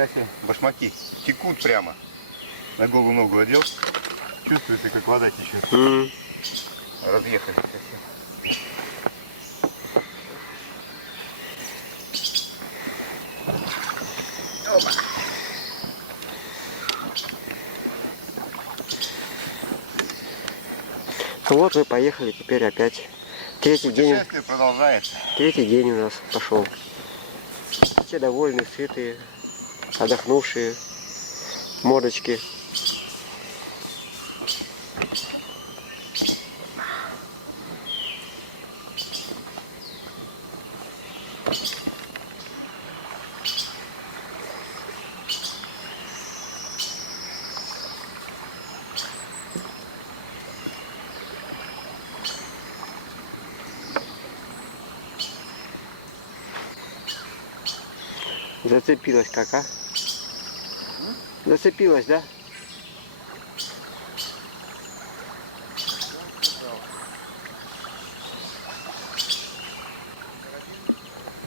Нифига себе. Башмаки текут прямо. На голую ногу одел. Чувствуется, как вода течет. Разъехались совсем. Опа. Вот мы поехали теперь опять. Третий день Продолжается. Третий день у нас пошел. Все довольны, сытые, отдохнувшие, мордочки. Зацепилась как, а? Зацепилась, да?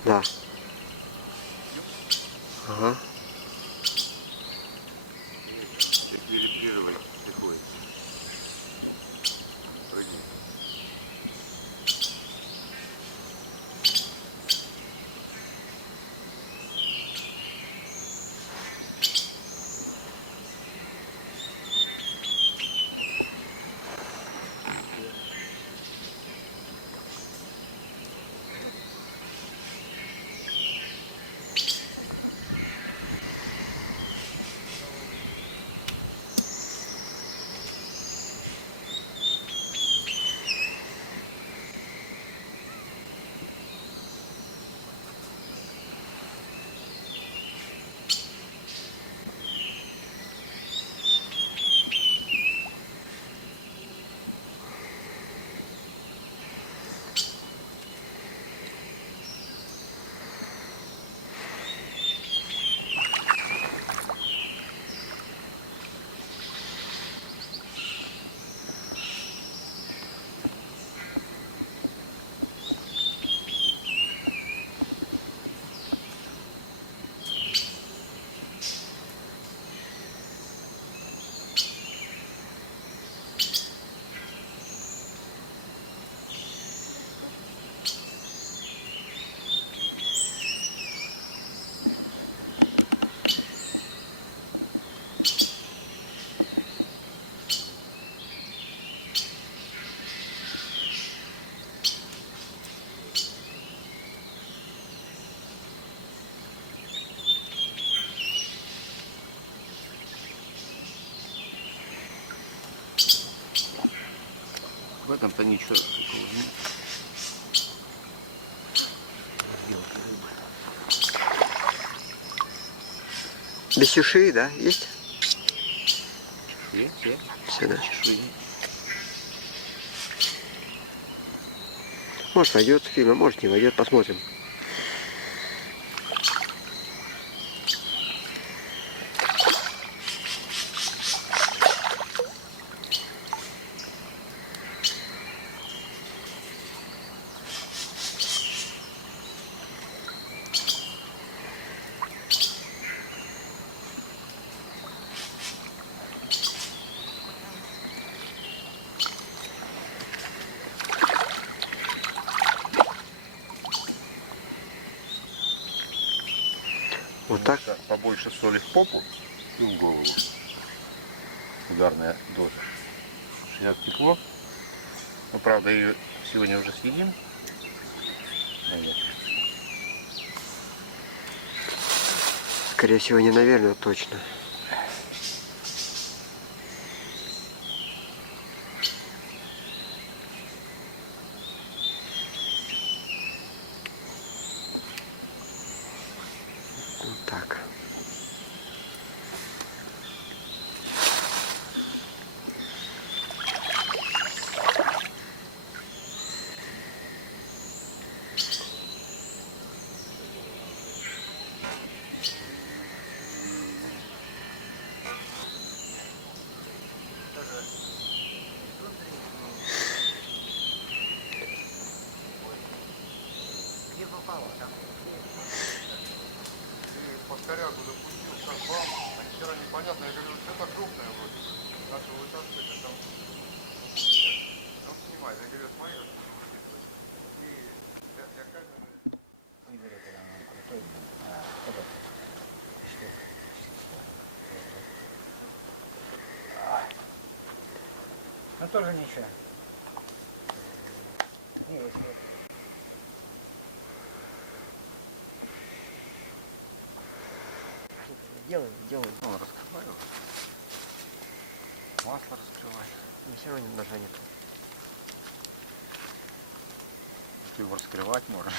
Да. Ага. Эквилибрировать приходится. В этом-то ничего такого нет. Без чешуи, да? Есть? Есть. Все, да? Чешуи. Может войдет в фильм, а может не войдет, посмотрим. Вот так. Побольше соли в попу и в голову. Ударная доза. Сейчас тепло. Ну, правда, ее сегодня уже съедим. Скорее всего, не наверное, точно. Вот так. Ну тоже ничего. Не, вот. Делай, делай. Ну, раскрываю. Масло раскрывай. Не, все равно ножа нет. Ты его раскрывать можно.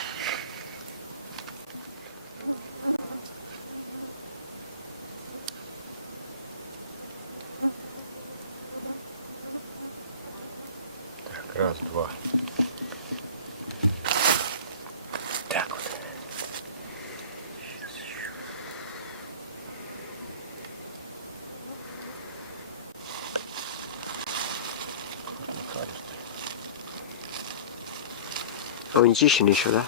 Так, раз, два. Так вот. А он не чищенный еще, да?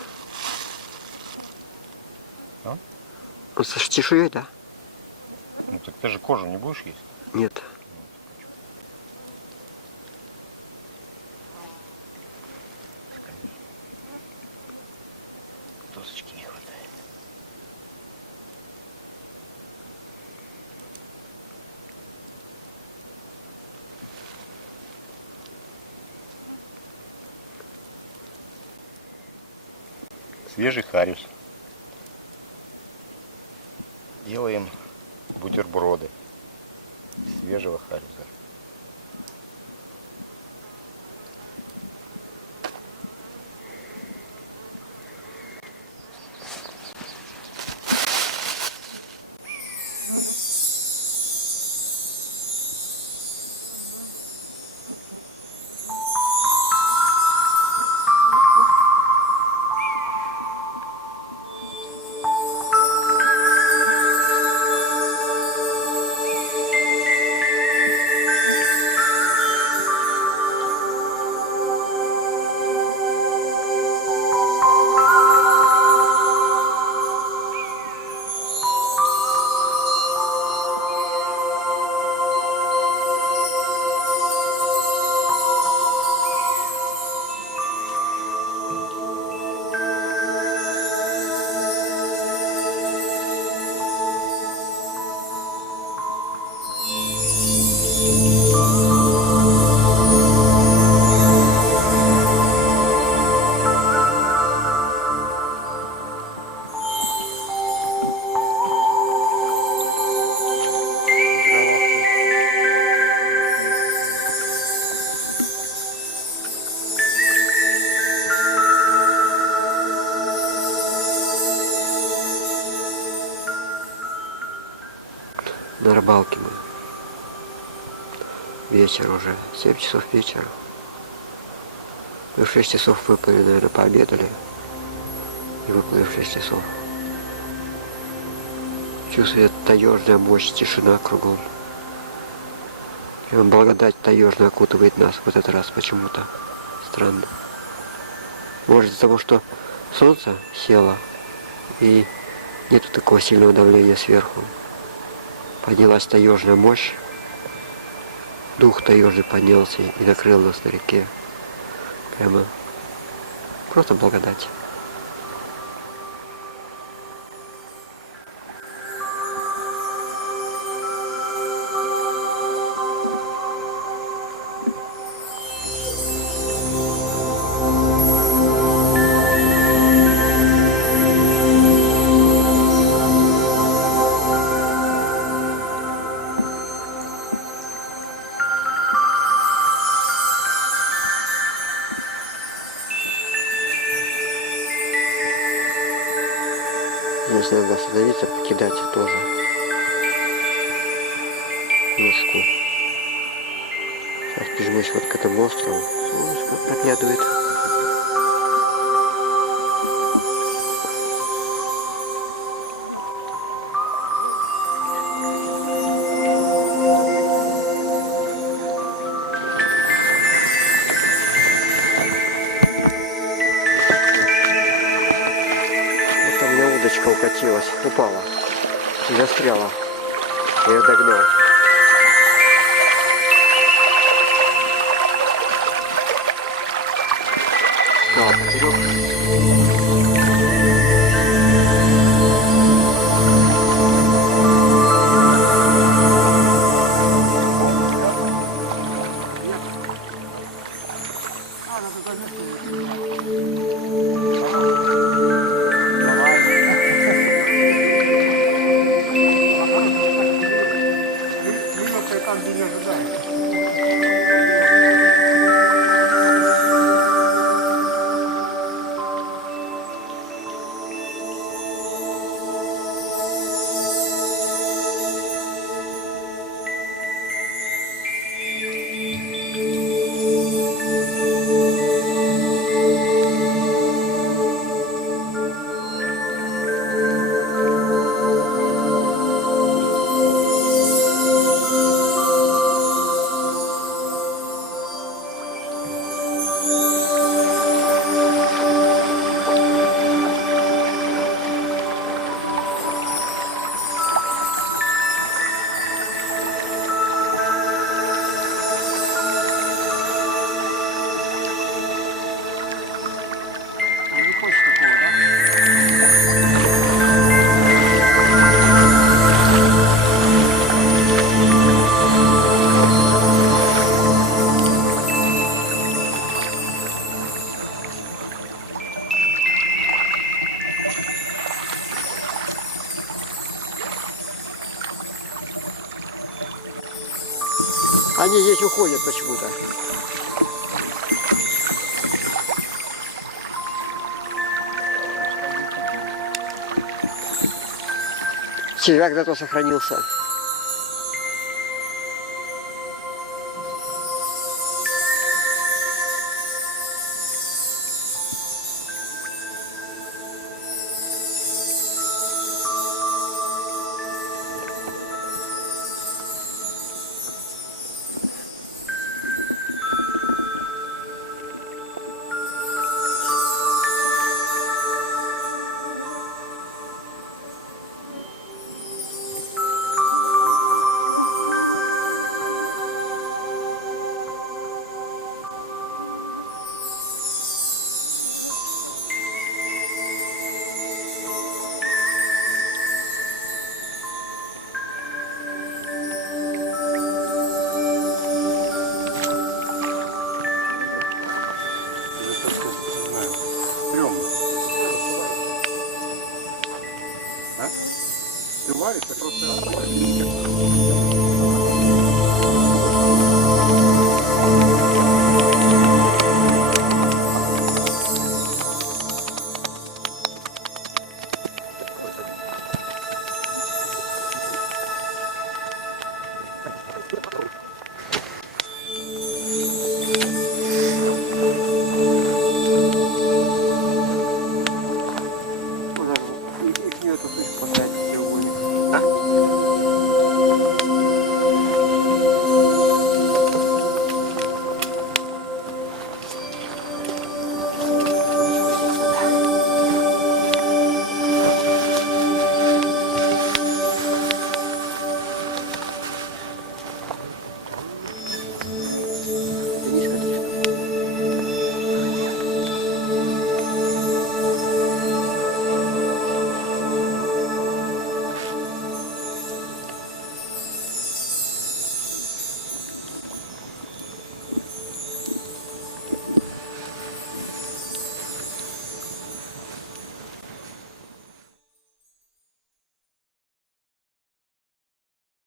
А? Он со чешуей, да? Ну так ты же кожу не будешь есть? Нет. Досочки не хватает. Свежий харюс. Делаем бутерброды свежего харюса. На рыбалке мы. Вечер уже. 7 часов вечера. Мы в 6 часов выплыли, наверное, пообедали. И выплыли в 6 часов. Чувствует таежная мощь, тишина кругом. Прям благодать таежная окутывает нас в этот раз почему-то. Странно. Может из-за того, что солнце село и нету такого сильного давления сверху. Поднялась таежная мощь, дух таежный поднялся и накрыл нас на реке. Прямо просто благодать. Здесь надо остановиться, покидать тоже ножку. Сейчас прижмусь вот к этому острову. Солнышко проглядывает. Вот у меня удочка укатилась, упала, застряла. Я ее догнал. Так, вперед. Клюется там, где не ожидаешь. Не хочешь такого, да? Они здесь уходят почему-то. Червяк зато сохранился.